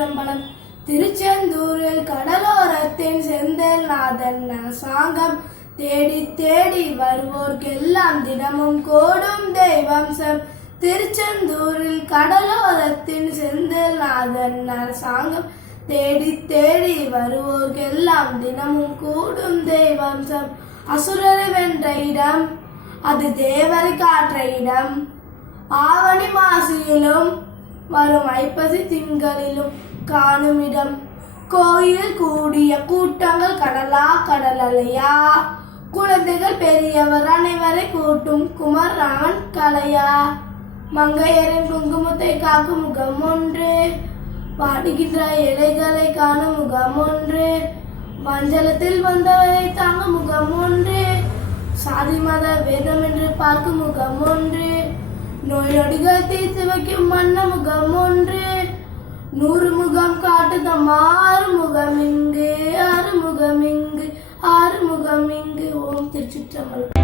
திருச்சிற்றம்பலம். திருச்செந்தூரில் கடலோரத்தின் செந்தில் நாதன் அரசாங்கம் தேடி தேடி வருவோர்க்கெல்லாம் தினமும் கோடும் தெய்வம்சம். திருச்செந்தூரில் கடலோரத்தின் செந்தில் நாதன் அரசாங்கம் தேடி தேடி வருவோர்க்கெல்லாம் தினமும் கூடும் தெய்வம்சம். அசுரரை வென்ற இடம் அது தேவரை காற்ற இடம். ஆவணி மாசியிலும் வரும் ஐப்பசி திங்களிலும் காணும் இடம். கோயில் கூடிய கூட்டங்கள் கடலா கடலையா, குழந்தைகள் பெரியவர் அனைவரை கூட்டும் குமரான் கலையா. மங்கையரின் குங்குமத்தை காக்கும் முகம் ஒன்று, வாடுகின்ற இலைகளை காணும் முகம் ஒன்று, மஞ்சளத்தில் வந்தவரை தாங்கும் முகம் ஒன்று, சாதி மத வேதம் என்று பார்க்கும் முகம் ஒன்று, நோய் நொடிகள் தீர்த்து வைக்கும் மன்ன முகம் ஒன்று, 100 முகம் காட்டுதம் 6 முகம் இங்கு, 6 முகம் இங்கு, 6 முகம் இங்கு. ஓம் திருச்சிற்றம்பலம்.